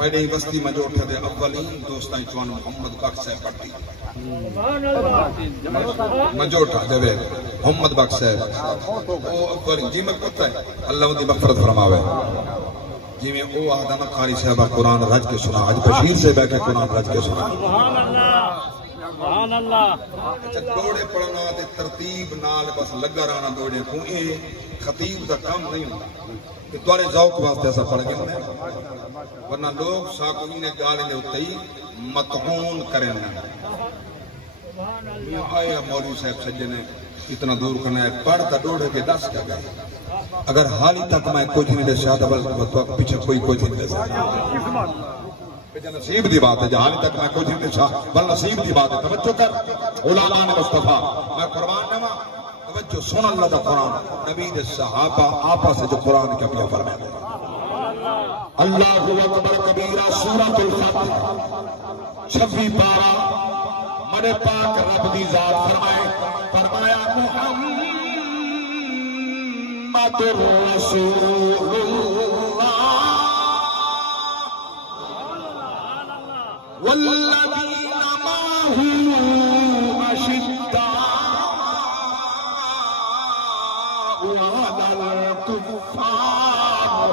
मेरी बस्ती मजोठ दे अव्वली दोस्तां चवन मोहम्मद बख्श साहब पट्टी मजोठा देवे मोहम्मद बख्श साहब ओ अव्वली जी मैं पता है अल्लाह उनकी मग़फ़िरत फरमावे जिमें ओ आदम कारी साहब कुरान रज के सुना आज बशीर से बैठे कुरान रज के सुना सुभान अल्लाह अच्छा दौड़े पढ़ना ते तरतीब नाल बस लगा रहना दौड़े को ए खतीब का काम नहीं होता कि तुम्हारे ज़ौक़ वास्ते ऐसा पढ़ गए वरना लोग साकुनी ने गाले ने उतई मतहून करें आया मौलवी साहब सज्जने इतना दूर करना है पढ़ता दौड़े के 10 का गए अगर हाल ही तक मैं कुछ नहीं दसा तो पीछे कोई कुछ नहीं दसा नसीब की बात है जहां तक मैं कुछ नहीं दसा बल नसीब की बात है तवज्जो कर उलामा ने मुस्तफा मैं कुर्बान देवा तवज्जो सुन अल्लाह दा कुरान नबी दे सहाबा आपस में जो कुरान का पिया फरमाते अल्लाहु अकबर कबीरा सूरतुल फतह 26 पारा मरे पाक रब दी जात फरमाया मुहम्मदुर रसूलुल्लाह वल्लज़ीना माहू अशिद्दाउ अलल कुफ़्फ़ार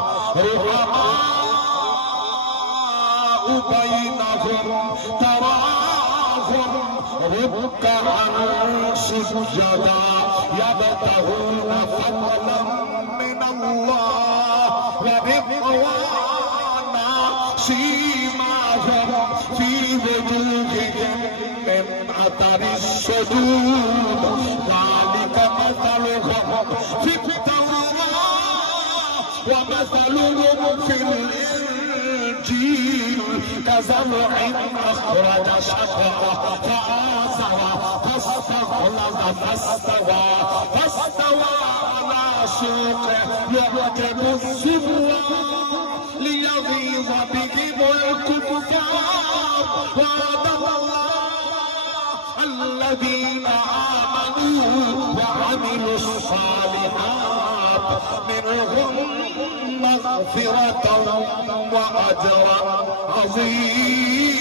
रुहमाउ बैनहुम तराहुम रुक्अन सुज्जदा यबतगूना फضلا मिन अल्लाह व रिضवाना सीमाहुम फी वजूहिहिम मिन अतरि सुजूद ज़ालिका मसलुहुम फित-तौरात व मसलुहुम फिल-इंजील कज़र'इन अख़रज शतअहु फआज़रअहु فاستوى على سوقه يعجب الزراع ليغيظ بهم الكفار وعد الله الذين آمنوا وعملوا الصالحات منهم مغفرة وأجرا عظيما